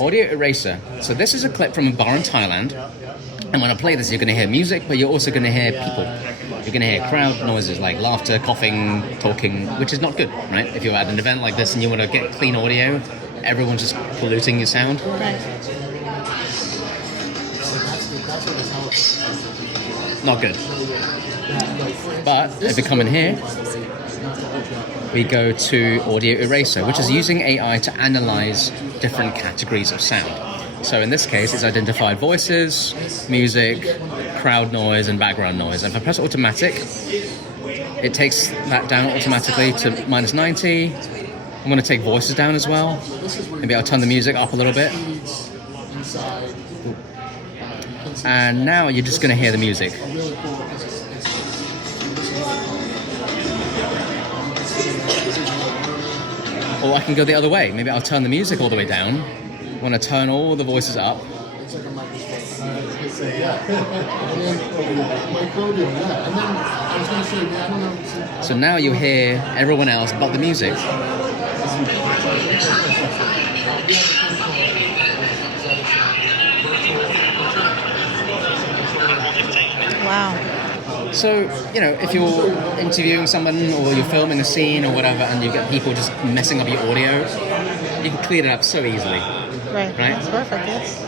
Audio eraser. So this is a clip from a bar in Thailand. And when I play this, you're going to hear music, but you're also going to hear people. You're going to hear crowd noises like laughter, coughing, talking, which is not good, right? If you're at an event like this and you want to get clean audio, everyone's just polluting your sound. Not good. But if we come in here, we go to audio eraser, which is using AI to analyze different categories of sound. So in this case, it's identified voices, music, crowd noise, and background noise. And if I press automatic, it takes that down automatically to -90. I'm going to take voices down as well. Maybe I'll turn the music up a little bit. And now you're just going to hear the music. Or I can go the other way. Maybe I'll turn the music all the way down. I want to turn all the voices up. So now you hear everyone else but the music. Wow. So, you know, if you're interviewing someone or you're filming a scene or whatever and you get people just messing up your audio, you can clear it up so easily. Right. Right? That's perfect, yes.